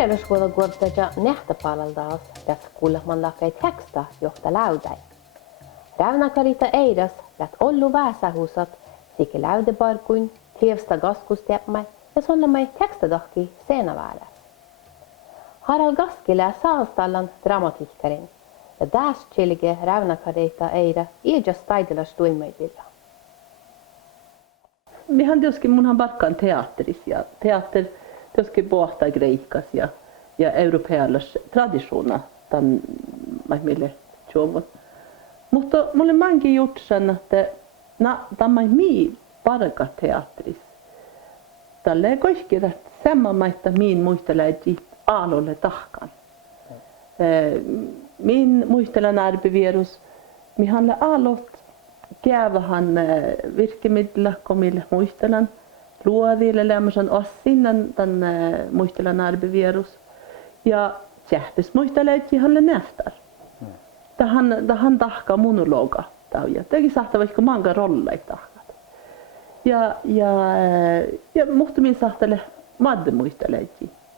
Tulevaisuudella kuultaja nähtäpalveltaas, tässä kuuleman lakei teksta johta läydäi. Räynakarita eidas lät ollu väsähusat, sikä läydebarkuin, tievsta gaskusteppmai ja sollamai tekstadahki seenaväällä. Harald Gaskilä saastallan dramatiikkarin ja tässä chilge räynakarita eida iäjä staidelas tuimaidilla. Mihän tietysti munhan barkkaan teatteris ja teatter tietysti pohtaa kreikas ja europealais traditiona tämän meille juovon. Mutta mulle mankin jutsan, että tämä mii parka teatteris. Tällä kaikki, että semmoista miin muistelee aalolle tahkan. Min muistelen arpivierus, mihän aalot käyvähän virkemidla, komille muistelen. Luodille lämmösen ossin tämän muistelen arpivierus. Ja tjähpis muistelee, että hän nähtar. Tähän tahka monologa. Tämäkin saattaa vaikka manga rolla tahkat. Ja muhtu min saattelee madde muistelee,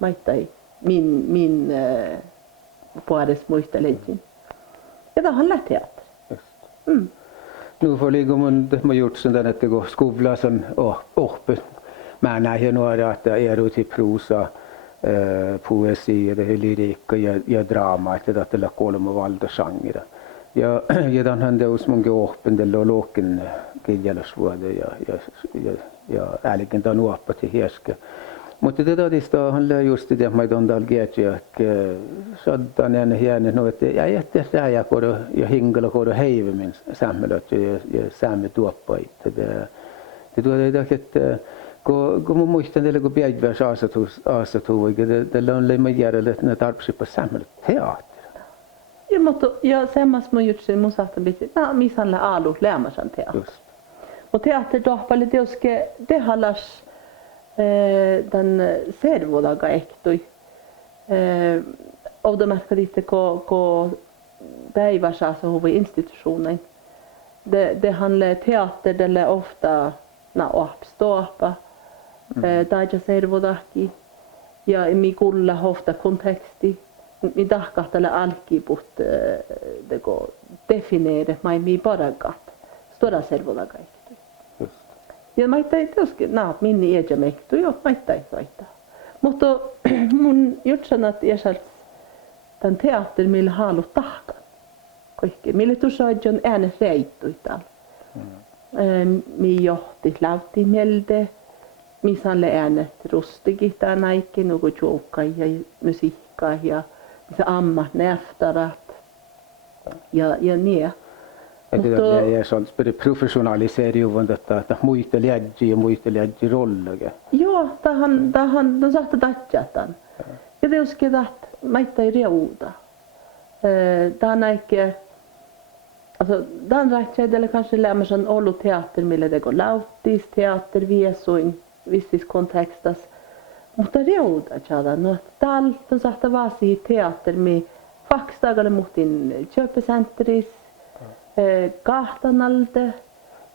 maittai min puolesta muistelee. Ja tähän lähteättää. Nu får ligga man gjort sånt där att det går skola som uppe. Mä näin nuora, että erotti prosa, poesi, lyrik ja drama, että tällä kolme valta genrer. Ja den hände hos många öppen det loken kiljalasvuode ja älken dan uppe till härska. Mutta det todistaa han lä just det med de där getja sådana en henne nu att jag jätte säga på ja hingala på det heive min samhället ja samme tuoppa det då det att kun mä muistan teille kun päivä asetu det on lemma järjellä että tarvitsisi på samhället teater. Ja semmas mun jutsin mun saattaa biti missä alu lämmäsen teater. Mutta teater dohpalle det hallas den servodaga ektui. Automärkka lite ko päivässä huvi institutionen. Det handlar teater där ofta uppståpa. Taja servodaki ja mi kulla ofta konteksti. Mi tahkahtele alkiput det go definere mai mi paragat. Stora servodaga ektui. Ja maittai tietysti minni iäjä mehtu jo maittai soittaa. Mutta mun jutsan että jäsälts tämän teatter millä halu tahkan. Kaikki millä tusaidjon ääne reittui täällä. Mi johti lautti mieltä. Mi sanle äänet rustigi tää näikki nuku juokka ja musiikka ja se amma näftarat. Ja niin. Että det är sånt för professionalisering att muisteläji rollaga. Joo, tähän no sahta tatjatan. Ja det uskee att maittai reuda. Tän äike alltså den rättsädelle kanske lämmäsen ollut teater millä det går lautis teater viesuin vissis kontekstas. Mutta reuda tjada no tal den sahta vasi teater mi faxdagalle muhtin köpesentris kahtanalte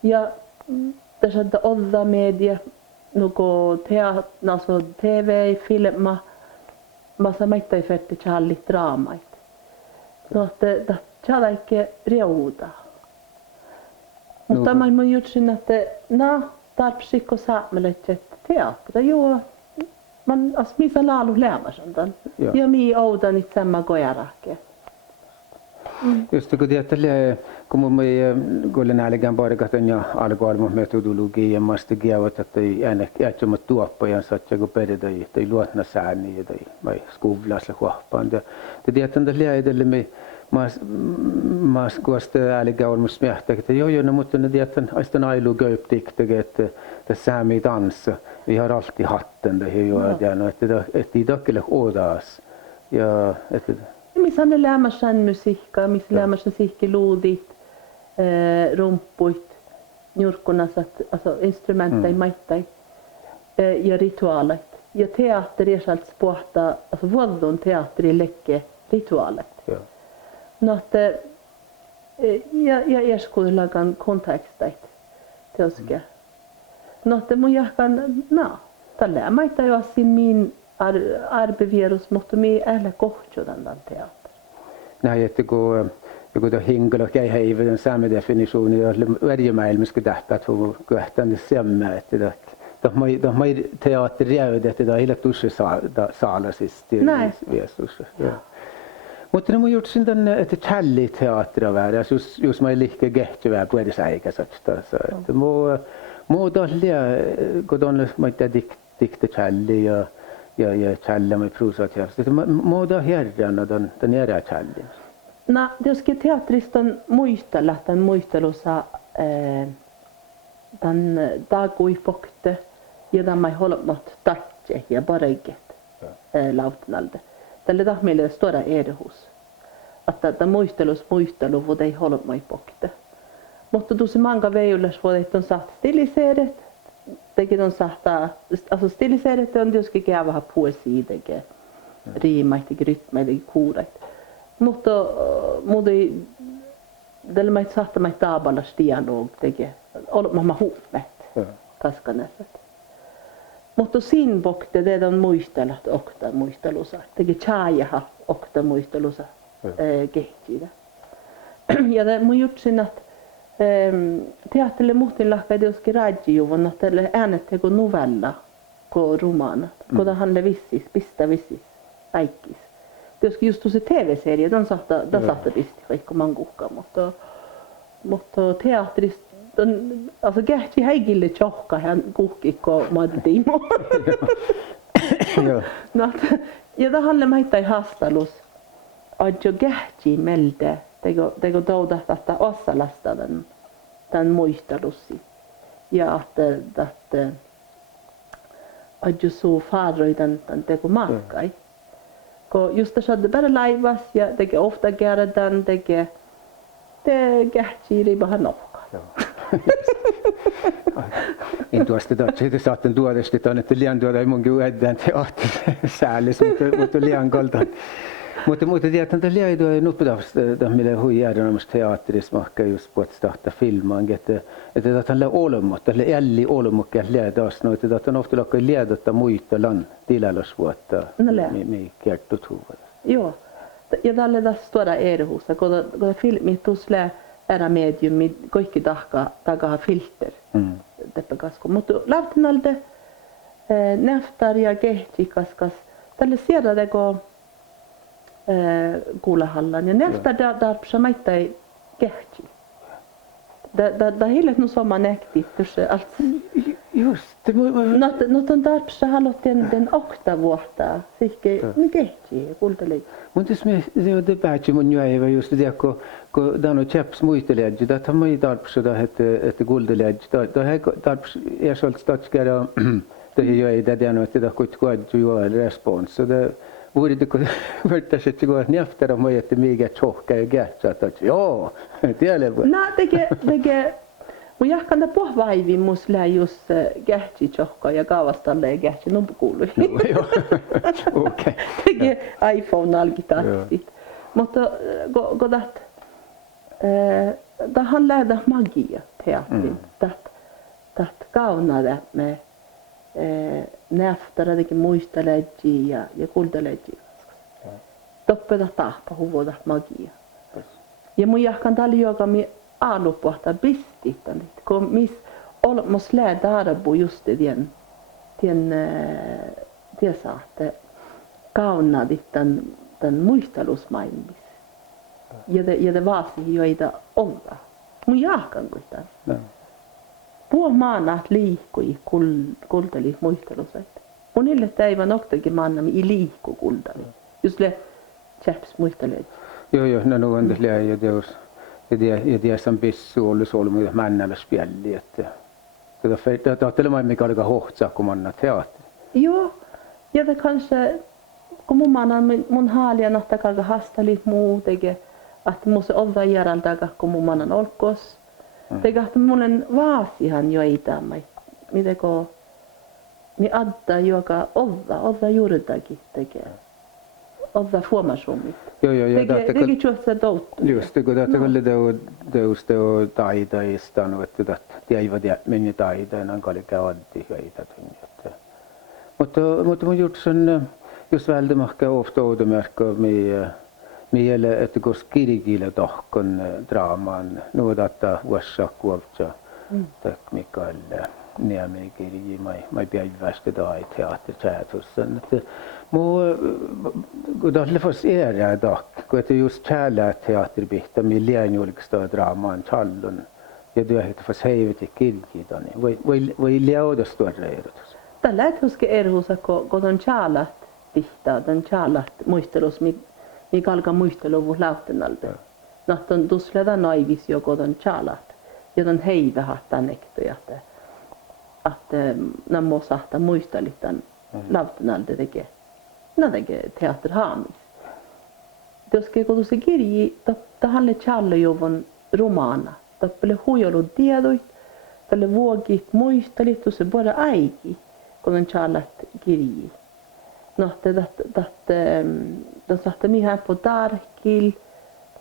ja tässä odda media nuko alltså TV filma massa maittai fette challi draamait. No että chalaikke reuda. Mutta mä mun jutsin että tarpsikko saamelaitse teatteri joo man as misa laalu lämmäsen ja mi oudan itse samma gojarake. Just kun tiedätte, kun mä kuulen älkään parikatan ja alkuarmo metodologia mastigiavat, että ei aina jätsämät tuoppajan satja kun peritä tai luotna sääniä tai skuvlasla huoppaan. Te tiedätte, että liäidelle me kuosta älkään olemme smähtäkin, että joo, no, mutta ne tiedätte, että ailu göyptiktäkin, että säämi dansa. Vi har alltid hatten det här että ei takkele odas. Ja että missä ne lämmäsen musiikkaa, missä lämmäsen siikki luudit, rumpuit, njurkkunasat, alltså instrumentai, maittai ja rituaalit. Ja teatteri är allt sporta, alltså våldon teatteri lekke rituaalit. Ja. No että ja eskuillakan kontekstait teoske. No että mun jahkan tällä maittai jo sin min arbevierus, mutta me älä kohtuudan tämän teatteri. Nej, että kun tuo henkilö käy heiväden samma definition, ja värjemaailmassa tähpät on kohtaan samma, että de har teatteriäydet, että det är hela tusse salasista viesussa. Mutta ne on gjort sin den ett kärlig teater av det, just man lika gehtyvää puolessa eikä satsta. Det må dåliga godon med dikte kärlig ja kärlig med prosateater. Det må då herran och den är kärlig. No, jos teatriston muistella, tämän muistelussa tämän dagui fokte ja tämän holmat tatje ja pareiket lautnalde. Tälle tahmille stora edehus. Että tämä muistelu voi ei holmai fokte. Mutta tuossa manga veijulas voi on saat stiliseedet. Tekin on saattaa, alltså stiliseedet on joskin vähän poesia tekee. Riimaitik, rytmaitik, kuurait. Mutta ei tällä mä saattaa mä taaballas dialog tekee. Olemme huumet kaskanessa. Mutta siinä vokte det on muistelut okta muistelussa. Tekee chaajaha okta muistelussa kehtiä. Ja det mun jutsin att teatterille muhtin lahkai joskin radioon att tälle äänet kuin novella kuin romaanat. Kun handlar vissis, pista vissis, äikkis. Joskin just se TV-serie, den satte pisti vaikka mankuhka, mutta teatterista alltså gärti häigille tjohka hän kuhkikko maadetiimo. No, ja det handlar meitä hastalus. Adjo gärti melde, teko touda tästä ossalasta den muistelussi. Ja att adjo så farroi den teko maakkai. Ko just det hade bara laivas ja teke ofta göra den teke det gärti riba nokka. En tuosta että saatten tuodesti tuonne, että liian tuoda ei munkin uudään teatterisäälis, mutta liian koltaan. Mutta tiedän, että liian tuoda nuppudavasta, millä hui jäädänomassa teatterissa mahkaa just på att starta filman, että tällä olemat, tällä älli olemukka liedast no, että on ofta lakka liedata muitalan tilalasvuotta, mi kertut huvudet. Joo, ja tällä tässä tuoda erohusta, kun filmi tuossa ära medium kaikki takaa filter. Mutta lähtenalde neftar ja kehti kaskas tälle sieltä teko kuulahallan ja neftar darpsa maita ei kehti. Da hillet nu sama nekti tuossa allt. Just det. Något on darpsa halot den okta vuotta. Sihke ne kehti kuulteli. Mutta jos me se päätsi mun jäivä just det kun dano chaps muistelee, että hän ei tarvitse että kuultelee, että hän tarvitse ja solts tatskara det gör ju det dano että kuitenkin jo respons så det vore det kun värtäs että går näfter om att miga tjocka ja gärtsa att ja tielle. Na teke mun jahkanta pohvaivi mus lää just gärtsi tjocka ja kaavastalle gärtsi numpu kuului. Joo. Okei. Teke iPhone algitastit. Mutta godat han lärde magia teatrin. Dat kaunade med näftara teki muisteledji ja kuulteledji. Toppeda tahpa huvoda magia. Ja mun jahkan tali joka mi alupuhta pistittänyt. Kun mis olmos lärde arabu just tien saatte kaunadit den muistelusmaailmis. Ja det vaasi joita olla. Mun jahkan kuitenkin. Puomaanat liikkui kultali muistelusait. Mun ille täivä noktakin maannami i liikku kultali. Just le chaps muisteleet. Joo, no on tässä ja teos. Ja det som bissu oli solmu männällä spjälli että. Det ajattelemaan mikä oli hohtsa kun manna teatteri. Joo. Ja det kanske kun mun mannan mun haalia nahtakalga hastali muu tege att musse olla järältäkä kun mun mannan olkos. Tegahti mulen vaasihan joitain, miteko mi adda joka olla juurtakin tekee. Olla fuomasumit. Joo, teki juosta touttu. Just det, kun tälle teuste taida istanu, että jäivät meni taida, enää kalli käytti joita tunnia. Mutta mun juttu on just välttämättä ofta outomärkkä miele, että kun kirkille tahkon draaman, nuodatta vuossa kuolta, tai Mikael Niemen kirji, mai päivästä tai teatterteatussen. Kun det fås ära dock, kun det just kärlä teatterbihta miljoen julkista draamaan challon, ja det heter fås heivet i kirjidani. Voi liauda stora erotus. Tällä hetkellä erhuusa, kun on chalat bihta, on chalat muistelus, mikä alkaa muistelua lautenalta. Nahton tusleda naivis jo, kun on chalat, joten heivä hattaa nektoja, että nämä sahtaa muistelit tämän lautenalta tekee. Nämä tekee teatterhaamis. Jos kun se kirji, tähän challejovan romaana, tälle huijolu tiedoit, tälle vuogit muistelit, se både aiki, kun on challat kirji. No, det satte mig här på darkil,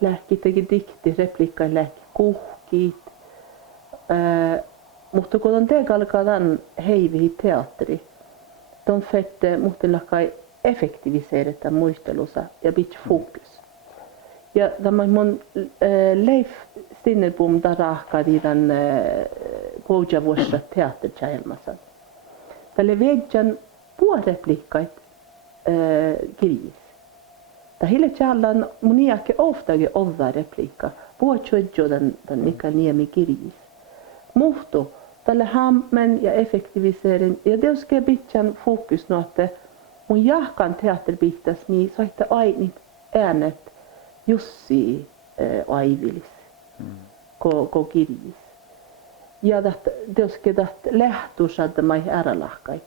lähki teki dikti, replikka, lähki kuhkit. Mutta kun on alkaa tämän heivihi teatteri, on fette muhtillakai effektiviseerata muistelussa ja bitch fokus. Ja tämä mun Leif Stinnerbom rahkadi tämän kuujavuossa teattertjääjelmassa. Tälle veidjan puoreplikkait kirjis. Tähille tjällan mun iäkke oftakin olla replikka. Puotsjoidjo den Mikael Niemi kirjis. Muhto tälle hammen ja effektiviseerin ja teoske bitjan fokus no, että mun jahkan teatterbihtas mi soitta ainit äänet Jussi aivilis ko kirjis. Ja teoske lähtus että mai ärälahkai.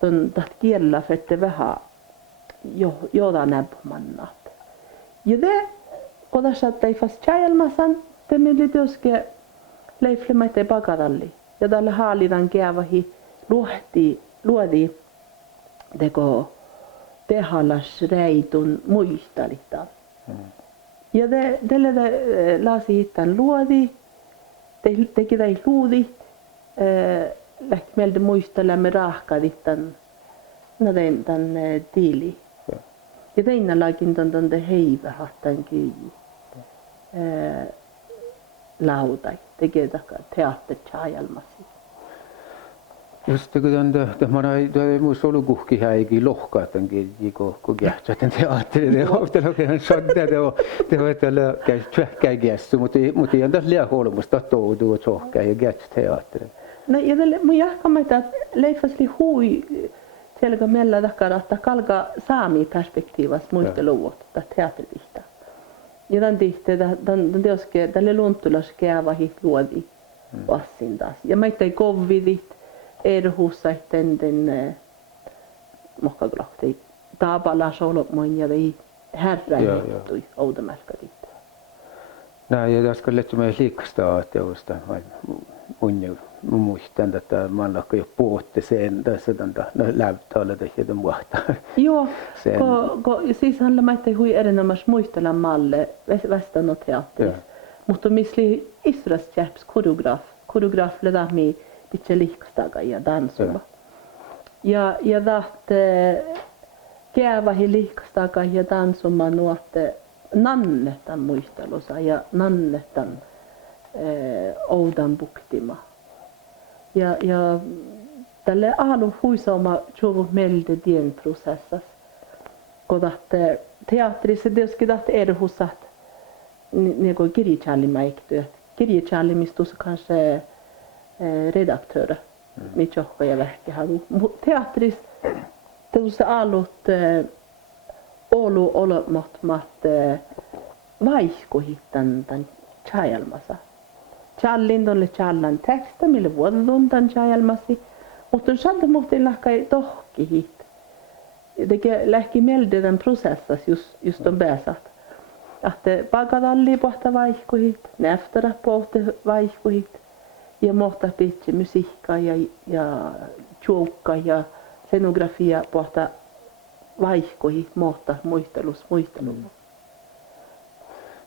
Ton kielellä fette vähän joda näbbmannat. Ja det kun tässä ei fast chajelmasan te mili teoske leiflemaitte pakadalli. Ja tällä haalidan käyvähi luodi teko tehallas reitun muistalita. Ja tällä lasi hittan luodi, teki tai luudi, lähti meiltä muistelemaan rahkadit tämän tiili. Ja teinäläkin tämän heivähahtan kiinni. Lautai, tekee teattertjaajalmasi. Just kun man muista ollut kuhki häikin lohkaatankin, kun kähtsäten teatteri, det är ofta någon sånt där det var tällä käkägässu, mutta ei antaa liian holmusta toudu och tjocka ja teatteri. No ja tälle mun jahkamaita leifasli hui selkä mellä takara, että kalka saami perspektiivas muisteluvut teatterivihta. Ja tämän teoske tälle lunttulas käyvähi luodi vassin taas. Ja meitä ei kovvidit erhussa den mohkaglahti taapalla solmoin ja ei härräittui outomärkadit. Näin ja tässä kun lähtee meidän liikastaa teosta mun muistan että man lakka jo puhutte sen tässä läyttäillä tehdä muuta. Joo, siis hän lämmätti hui erinomaisesti muistella malle västanoteatterissa. Mutta misli Israels jäps koreograf ledami pitää liikastaga ja dansuma. Ja käyvähi liikastaga ja dansuma nuotte nannetan muistelussa ja nannetan oudan buktima. Ja tälle alun huisaama juovu meiltä tien prosessas. Kun teatterissa tietysti erhusat niin kuin kirjachallimaiktyöt. Kirjachallimistus kanssa redaktörer, mikä johka ja vähkä halu. Teatterissa tietysti alut olu olemattomat vaihkohit tämän chajalmassa. Challin tolle challan teksta, millä vuodon tämän chajalmasi, mutta on salta muhtiin lahkai tohkihit. Det lähki mieltä tämän prosessas just on pääsat. Että pakadalli pohta vaihkohit, näftara pohta vaihkohit ja mohta pitsi musiikka ja tjoukka ja scenografia pohta vaihkohit mohta muistelus.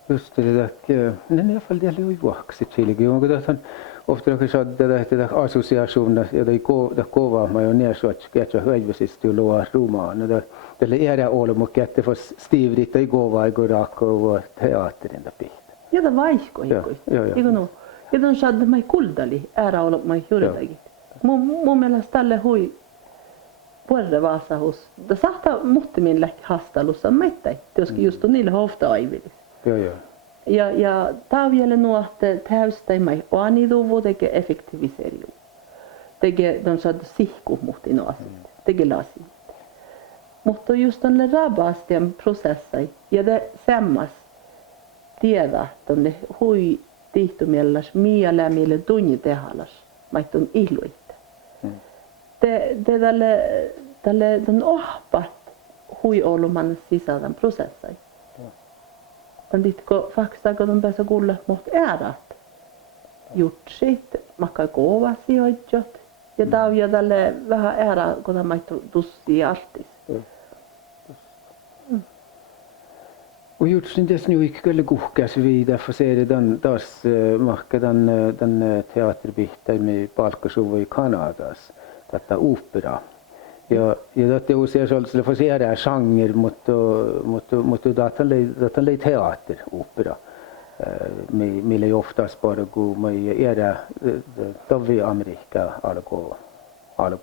Just det där, nej i alla fall det är ju vaxigt till. Jag har ofta kun saadaan tätä assosiaationa ja det kova man ju ner så att jag höjvis till loa roman det är olemus että för stivrigt i gåva i godak och teaterin där bit. Ja det vaihko ikoi. Eikö no? Ja ton saadda mai kuldali ära olla mai juuridakin. Mun mielestä tälle hui puolella Vaasahus. Da sahta muhtimin lähti hastalussa meitä. Joskin just on niille hofta aivilis. Joo. Ja tää vielä nuohte täystäimai oaniduvu teke effektiviseriu. Teke don saadda sihku muhti noasit. Teke lasi. Mutta just tonne rabastian prosessai ja det semmas tiedä tonne hui tihtumiellas mielämille tunni tehalas maitton ihluitte. Te tälle ton ohpat hui oluman sisällön prosessai. On ditko fakta kun on päässä kuulla mot äärat. Jutsit, makka kova sijoitjot ja tauja tälle vähän äärä kun on maittu tussi altis. Och gjort sin dess nu gick skulle guhkas vidare för se den das marka den teaterbiten med Balkasov i Kanadas detta opera. Ja det är också så att få se det genre mot detta lite teater opera. Med oftast bara gå med era då vi Amerika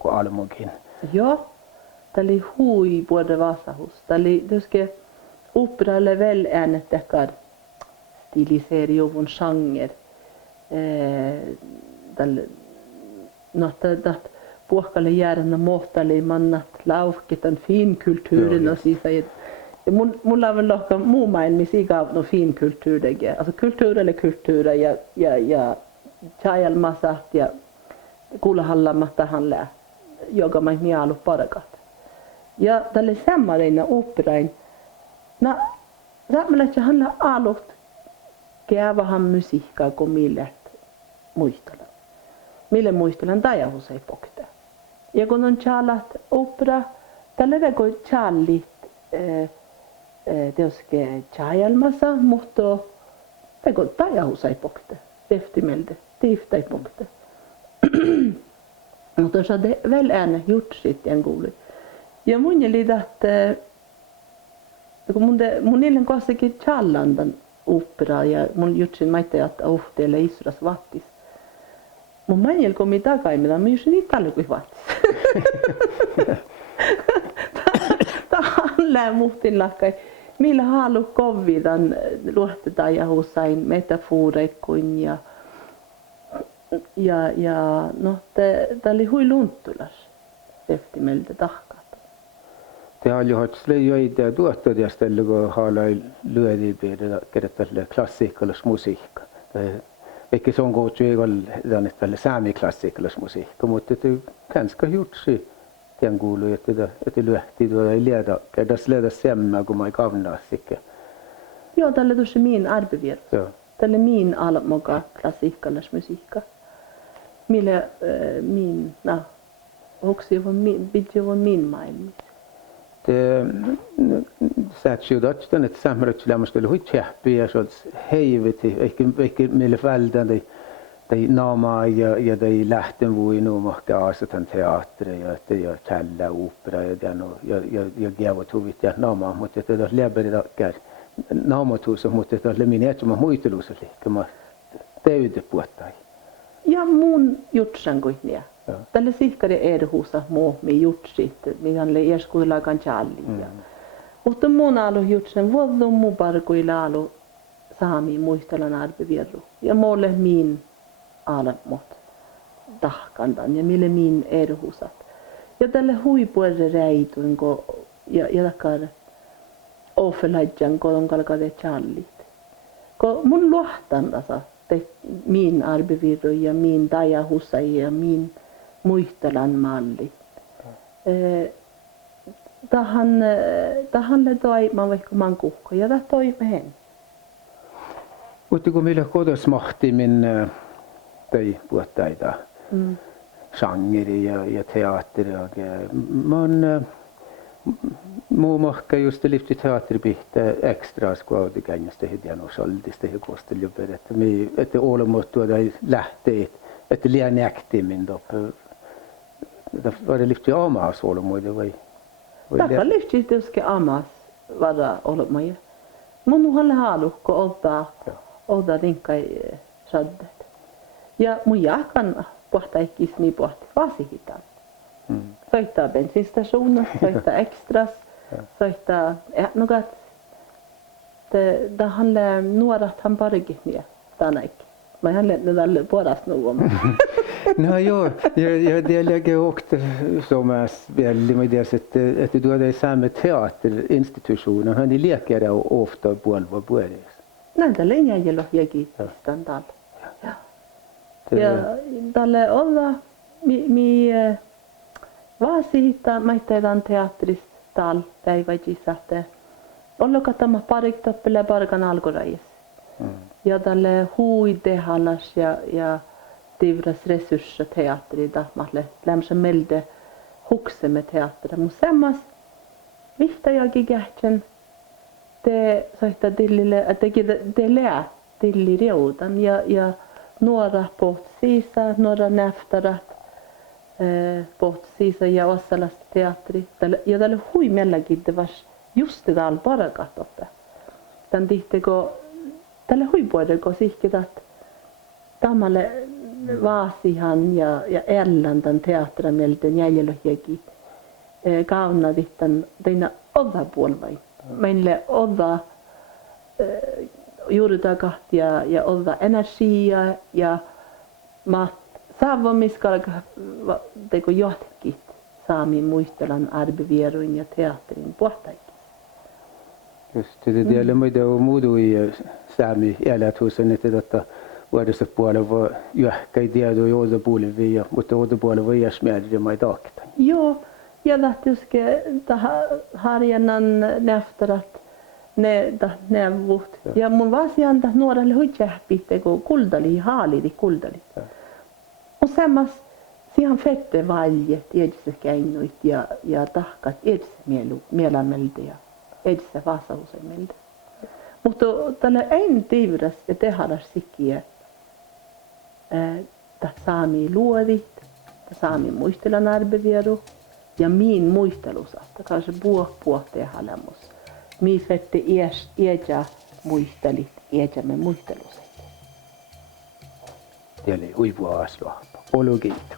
alla mogin. Ja, tälle hui både Vasahus. Tälle ska opera level äänet tekar stiliseriovun genre. Tälle dat puhkalle järjellä mohtali mannat laufkitan finkulturen och så säger mulla on lohka muu maailmissa no finkultur dege. Alltså kultur eller kultura ja chajalmasat ja kuulahallamatta han lää joka mai mialu parakat. Ja tälle sammareina operain na rammelet han alut keavahan musiikkaa kun mille muistelan tajahus ei pokta. Ja kun on chalat opera tälle veko challit teoske chajalmassa mutta veko tajahus ei pokta. Tehtimelde tifta ei pokta. Mutta så det väl än gjort sitt en goli. Ja mun jäli att mun illen kossakin challandan opera ja mun jutsin maitte että ohtele isras vattis. Mun manjel komi takaimella mä just niitä talkui vattis. Tällä muhtin lakkai. Millä halu kovidan luohtetaan ja husain metaforeikkuin ja no tää oli hui lunttulas tehtimeltä tahkat. Det har ju haft slöjda tuottoja ja ställe kun halai lyödi piirre kertalle klassikallis musiikka. Eikä se on kuitenkin tänne tälle saamiklassikallis musiikka, mutta det ganska jutsi den kuului että lyöhti tuoda ei lieda kertas lieda semmä kun mä kavnaa sikä. Joo, tälle tuossa min arbevier. Joo. Tälle min almoka klassikallis musiikka. Mille min också var min maailma. Det sätts ju att den ett samråd lämnas skulle hit ja så heiviti eikä mille väldan de nama ja de lähten voi nu mahka asatan teatteri ja ja tällä opera ja gavat huvit ja nama mutta det läbber det kär nama tuossa mutta det lämmin että mä muistelussa liikama täyde puottai. Ja mun jutsan kuitnia. Tälle sihkari erhuusa muu mi jutsit, mihin le eskuilaakaan challia. Mutta mun alu jutsen vuodun mu parkuilaalu saami muistelan arbevierru. Ja mulle min alemot tahkandan ja mille min erhuusat. Ja tälle huipuerre reituin ja takar ofelajan kodon kalkade challit. Ko mun luohtandasa min arbevirru ja min dajahusa ja min muistelan malli. Tähän le toimaan vaikka man kukko ja tämä toimeen. Mutta kun meillä kodos mahti min tai puhuttaita genreri ja teatteri ja muu mahka just lifti teatteribihtä extra skaudikännästä hidjan osallista ja kostelioperet. Että olemus tuoda lähteet että liian näktimin då. Var det lite amas olemaja vai? Taka lyfti tuske amas vara olemaja. Mun halle halukko olta rinkai saddet. Ja mun jakan pohta ikkis niin pohti vasihitaan. Soittaa bensinstationen, soittaa extras, soittaa något. Det handlar nuorat han parikit nie tänäkin. Mä hän lennä tälle puolesta nuomaan. No joo, det lägger också som är väldigt med det att du har det samma teaterinstitutioner. Han leker där ofta bolva både. Näitä linjajilla jäki standard. Ja tälle olla mi vaasihita maittaidan teatterista tal päiväjisahte. Olloka tämä pariktoppele parkan alkurajis. Ja tälle huidehallas ja tivras resursser teatteri tahmalle lämsä melde huksemme teatteri. Mun sammas vihtajakin kähtsän te soittaa tillille, että te lää tilli reutan ja nuora poht siisa, nuora näftarat poht siisa ja ossalasta teatteri. Ja tälle huimellakin te vas just det all bara katsotaan. Tän tihteko tälle huipuodeko sihkitat tamalle vaasihan ja Erlan tämän teatteramielten jäljellä kauna vittan teina odda puolvain. Meille odda juuritakat ja odda energiaa ja ma saavomiskalka teko johtkin saami muistelan arbevieruin ja teatterin puhtaikki. Just det gäller med det och modo i sami elätusen että vuodessa puolella johkai tiedon jouda puolella mutta jouda puolella ja smärre mai takta. Joo, ja lähtiuske harjannan näftarat neuvut. Ja mun vasian nuorelle huitjähpitte kun kuldali haalidi kuldali. Och sammas siihen fette valjet edessä käinnuit ja tahkat edessä mielämeltä ja edessä vaasausemeltä. Mutta tällä en tiivras ja tehdä sikiä saami luodit, saami muistelan arbevieru ja min muistelusasta. Kanske puohtee halemus. Mi fette eja muistelit ejamme muisteluset. Det är uivua asva. Ologiit.